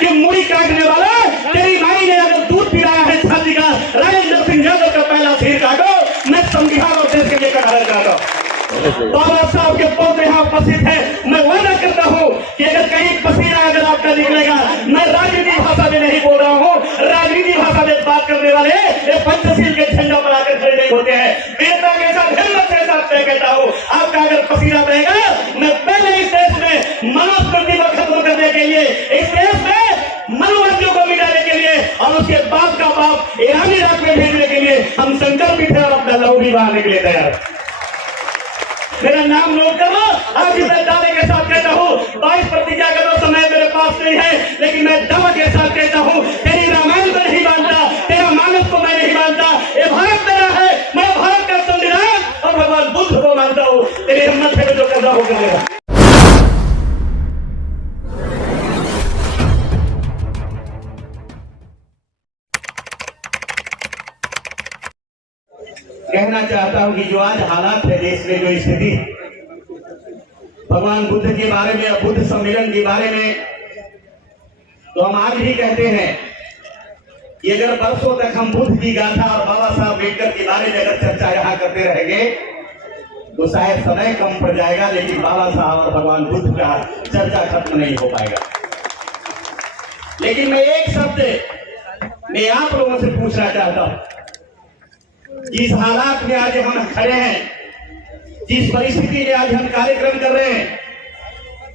कि मुड़ी काटने वाला, तेरी माई ने अगर दूध पिलाया है छाती का, राजेंद्र सिंह यादव का पहला सिर काटो। मैं संविधान और देश के लिए कटार चाहता हूँ। बाबा साहब के पौधे यहाँ उपस्थित है। मैं वादा करता हूँ कि अगर कहीं पसीना अगर आपका निकलेगा, मैं राजनीति भाषा में नहीं बोल रहा हूँ, राजनीति भाषा में बात करने वाले ये पंचशील के झंडा बनाकर खड़े नहीं होते हैं। वीरता के साथ हिम्मत के साथ मैं कहता हूँ, आपका अगर पसीना बहेगा, मैं पहले इस देश में मनुस्मृति को खत्म करने के लिए, इस देश में मनुवादियों को मिटाने के लिए और उसके बाप का बाप ईरानी रात में भेजने के लिए हम संकल्प भी थे और अपना लहू भी बहाने के लिए तैयार। मेरा नाम नोट करो। आज इस दावे के साथ कहता हूँ, 22 प्रतिज्ञा करो, समय मेरे पास नहीं है, लेकिन मैं दावा के साथ कहता हूँ, तेरी रामायण को नहीं मानता, तेरा मानस को मैं नहीं मानता, ये भारत मेरा है, मैं भारत का संविधान और भगवान बुद्ध को मानता हूँ। तेरी हिम्मत है जो करना हो करेगा। कहना चाहता हूं कि जो आज हालात है देश में, जो स्थिति भगवान बुद्ध के बारे में, बुद्ध सम्मेलन के बारे में, तो हम आज भी कहते हैं कि अगर बरसों तक हम बुद्ध की गाथा और बाबा साहब अम्बेडकर के बारे में अगर चर्चा यहाँ करते रहेंगे तो शायद समय कम पड़ जाएगा, लेकिन बाबा साहब और भगवान बुद्ध का चर्चा खत्म नहीं हो पाएगा। लेकिन मैं एक शब्द मैं आप लोगों से पूछना चाहता हूं, जिस हालात में आज हम खड़े हैं, जिस परिस्थिति में आज हम कार्यक्रम कर रहे हैं,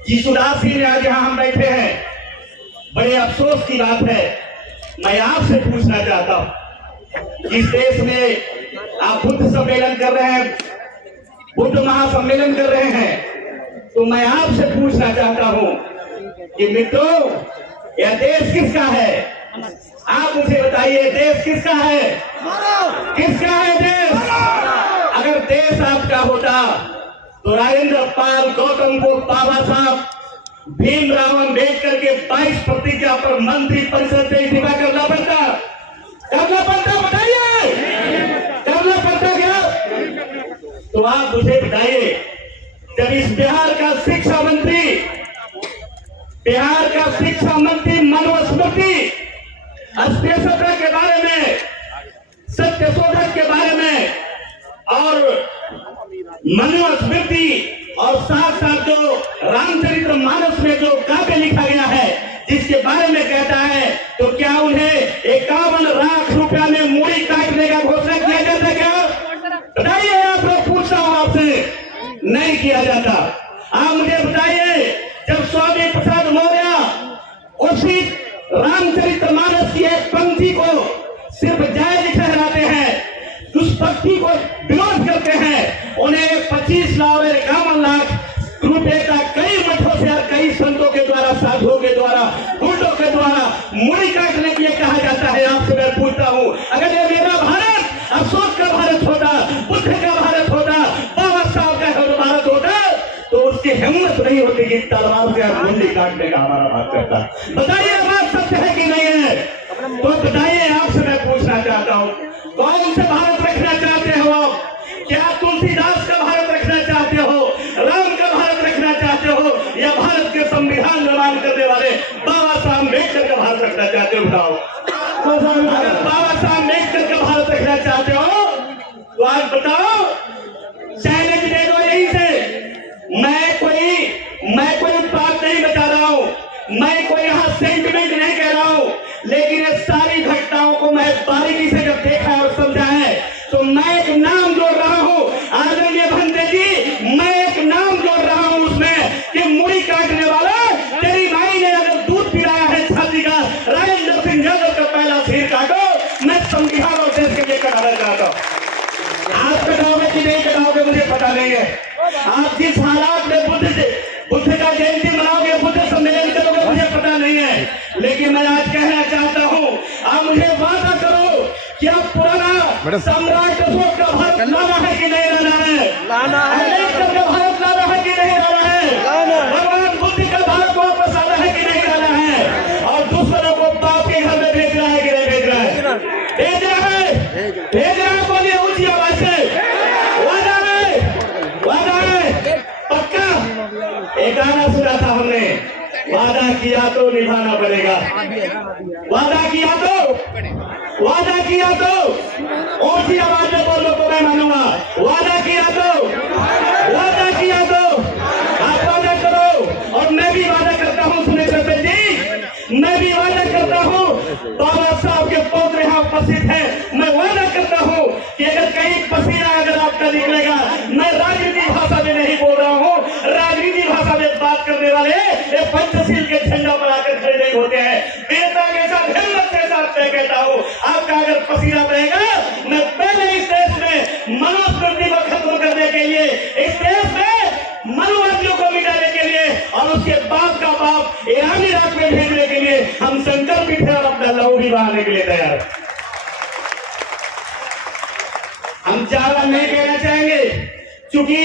जिस उदासी में आज यहां हम बैठे हैं, बड़े अफसोस की बात है। मैं आपसे पूछना चाहता हूं, इस देश में आप बुद्ध सम्मेलन कर रहे हैं, बुद्ध महासम्मेलन कर रहे हैं, तो मैं आपसे पूछना चाहता हूं कि मित्रों, यह देश किसका है? आप मुझे बताइए, देश किसका है? किसका है देश? अगर देश आपका होता तो राजेंद्र पाल, गौतम बुद्ध, बाबा साहब, भीमराव अम्बेडकर के 22 प्रतिज्ञा पर मंत्री परिषद से इस्तीफा करना पड़ता? बताइए, करना पड़ता क्या? तो आप मुझे बताइए, जब इस बिहार का शिक्षा मंत्री मनुस्मृति, अस्पृश्यता के बारे में, सत्यशोधक के बारे में और मनुस्मृति और साथ साथ जो रामचरितमानस में जो काव्य लिखा गया है, जिसके बारे में कहता है, तो क्या उन्हें 51 लाख रुपया में मूड़ी काटने का घोषणा किया जाता क्या? बताइए, आप लोग, पूछता हूं आपसे, नहीं किया जाता। आप मुझे बताइए, जब स्वामी प्रसाद मौर्य उसी रामचरितमानस की एक पंक्ति को सिर्फ जायज ठहराते हैं, उस पंक्ति को विरोध करते हैं, उन्हें 25 लाख 51 लाख रुपए का कई मठों से और कई संतों के द्वारा, साधुओं के द्वारा, गुंडों के द्वारा मुड़ी काटने के लिए कहा जाता है। आपसे मैं पूछता हूं, अगर ये मेरा भारत अशोक का भारत होता, बुद्ध का भारत होता, बाबा साहब का भारत होता, तो उसकी हिम्मत नहीं होती कि तलवार से मुंडी काटने का हमारा बात करता। बताइए, बात सत्य है कि नहीं है? तो बताइए, आपसे मैं पूछना चाहता हूँ, कौन से भारत रखना चाहते हो आप? क्या तुलसीदास का भारत रखना चाहते हो, राम का भारत रखना चाहते हो, या भारत के संविधान निर्माण करने वाले बाबा साहब अम्बेडकर का भारत रखना चाहते हो? बताओ। अगर बाबा साहब अम्बेडकर का भारत रखना चाहते हो तो आज बताओ, चैलेंज दे दो यहीं से। मैं कोई बात नहीं बता रहा हूं, मैं कोई यहाँ सेंटिमेंट नहीं कह रहा हूं, लेकिन ये सारी घटनाओं को मैं बारीकी से जब देखा और समझा है, तो मैं एक नाम जोड़ रहा हूं, आदरणीय भंते जी, मैं एक नाम जोड़ रहा हूं उसमें कि मुड़ी काटने वाला, तेरी माई ने अगर दूध पिलाया है छाती का, राजेंद्र सिंह यादव का पहला सिर काटो। मैं संविधान और देश के लिए कटाना चाहता हूं। आप कटाओगे कि नहीं कटाओगे मुझे पता नहीं है। आप जिस हालात में बुद्ध का जयंती मनाओगे, बुद्ध सम्मेलन करोगे, मुझे पता नहीं है, लेकिन मैं आज कहना चाहता हूं, आप मुझे वादा करो कि आप पुराना सम्राट अशोक का भारत लाना है कि नहीं लाना है? लाना है। अम्बेडकर का भारत लाना है कि नहीं लाना है? लाना है। भगवान बुद्ध का भारत वापस आना है कि नहीं लाना है? और दुश्मनों को बाप के घर में भेज रहा है कि नहीं भेज रहा है? भेज रहा है, भेज रहा है। बोलिए ऊंची आवाज से, वादा है, पक्का। एक गाना सुना था हमने, वादा किया तो निभाना पड़ेगा, वादा किया तो ऊंची आवाज में बोलो तो मैं मानूंगा, वादा किया तो आप वादा करो। और मैं भी वादा करता हूँ, सुने सरपंच जी, मैं भी वादा करता हूँ, बाबा साहब के पौधे यहाँ उपस्थित हैं, मैं वादा करता हूँ कि अगर कहीं पसीना अगर आपका निकलेगा, मैं राजनीति भाषा में नहीं बोल रहा हूँ, राजनीति भाषा में बात करने वाले ये पंचशील के झंडा पर आकर खड़े नहीं होते हैं। वीरता के साथ, हिम्मत के साथ मैं कहता हूँ, आपका अगर पसीना बहेगा, मैं पहले इस देश में मनुस्मृति को खत्म करने के लिए, इस देश में मनुवादियों को मिटाने के लिए और उसके बाप का बाप ईरान इराक में भेजने के लिए हम संकल्पित हैं और अपना लहू भी बहाने के लिए तैयार हैं। हम ज्यादा नहीं कहना चाहेंगे, क्योंकि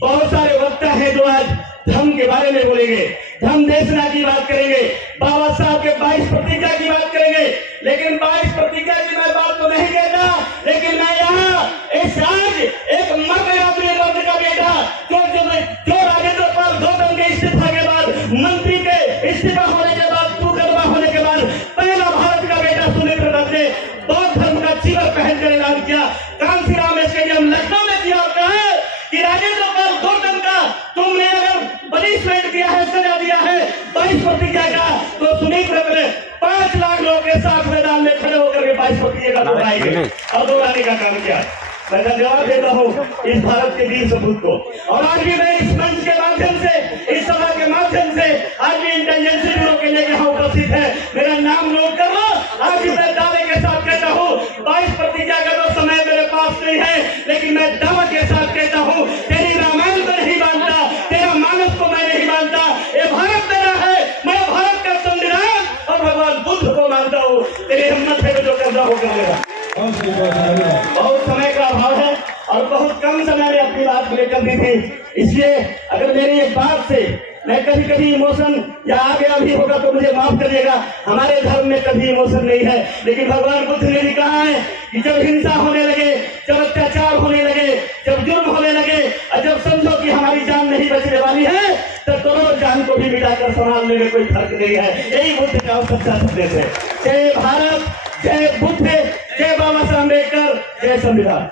बहुत सारे वक्ता हैं जो आज धर्म के बारे में बोलेंगे, धर्म देशना की बात करेंगे, बाबा साहब के 22 प्रतिज्ञा की बात करेंगे, लेकिन 22 प्रतिज्ञा की मैं बात तो नहीं कहता, लेकिन मैं यहाँ इस आज एक मर्द का बेटा जो राजेंद्र पाल गौतम के इस्तीफा के बाद, मंत्री के इस्तीफा होने के बाद, मुकदमा होने के बाद पहला भारत का बेटा सुनील दत्त ने बौद्ध धर्म का चीवर पहनकर ऐलान किया, कांसीराम स्टेडियम लखनऊ में किया होता है कि राजेंद्र पाल गौतम का तुमने अगर पनिशमेंट दिया है, सजा दिया है 22 प्रतिज्ञा का, तो सुनील दत्त ने 5 लाख लोगों के साथ मैदान में खड़े होकर के 22 प्रतिज्ञा का दोहराएंगे और दोहराने का काम किया। मैं जवाब देता हूँ इस भारत के वीर सपूत को। और आज भी मैं इस मंच के माध्यम से, इस सभा के माध्यम से, आज भी इंटेलिजेंस ब्यूरो के लिए यहाँ उपस्थित है, मेरा नाम नोट कर लो। आज भी मैं दावे के साथ कहता हूँ, 22 प्रतिज्ञा का तो समय मेरे पास नहीं है, लेकिन मैं दावा के साथ कहता हूँ, तेरी रामायण को नहीं मानता, तेरा मानस को मैं नहीं मानता, ये भारत मेरा है, मैं भारत का संविधान और भगवान बुद्ध को मानता हूँ। तेरी हिम्मत है जो करना हो कर लेगा। बहुत समय का अभाव है और बहुत कम समय में अपनी बात लेकर दी थी, इसलिए अगर मेरी एक बात से मैं कभी इमोशन या आ गया भी होगा तो मुझे माफ करिएगा। हमारे धर्म में कभी इमोशन नहीं है, लेकिन भगवान बुद्ध ने भी कहा है कि जब हिंसा होने लगे, जब अत्याचार होने लगे, जब जुर्म होने लगे और जब समझो कि हमारी जान नहीं बचने वाली है, तब करोड़ों जान को भी मिटाकर संभालने में कोई फर्क नहीं है। यही बुद्ध का सच्चा संदेश है। जय भारत, जय बुद्ध, जय बाबा साहब अम्बेडकर, जय संविधान।